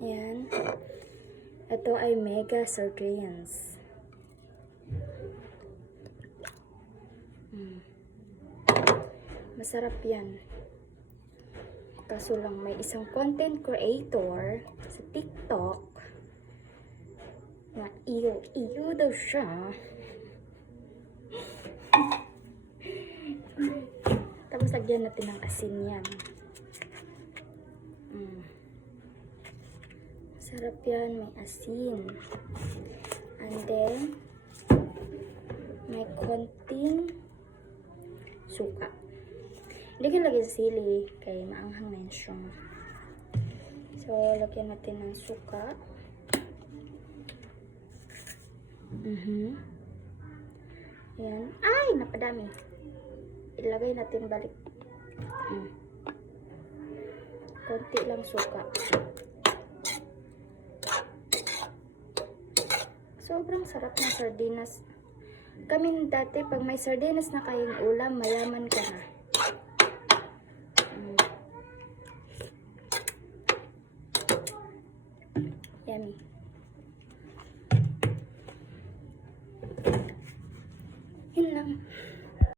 Ayan. Ito ay mega sardines. Masarap yan. Kaso lang may isang content creator sa TikTok na iyo daw siya. Tapos lagyan natin ng asin yan. Sarap yan, may asin. And then, may konting suka. Hindi ka lagyan sa sili, kaya maanghang na yun siya. So, lagyan natin ng suka. Ayan. Ay, napadami. Ilagay natin balik. Konti lang suka. Sobrang sarap ng sardinas. Kami dati, pag may sardinas na kayong ulam, mayaman ka na.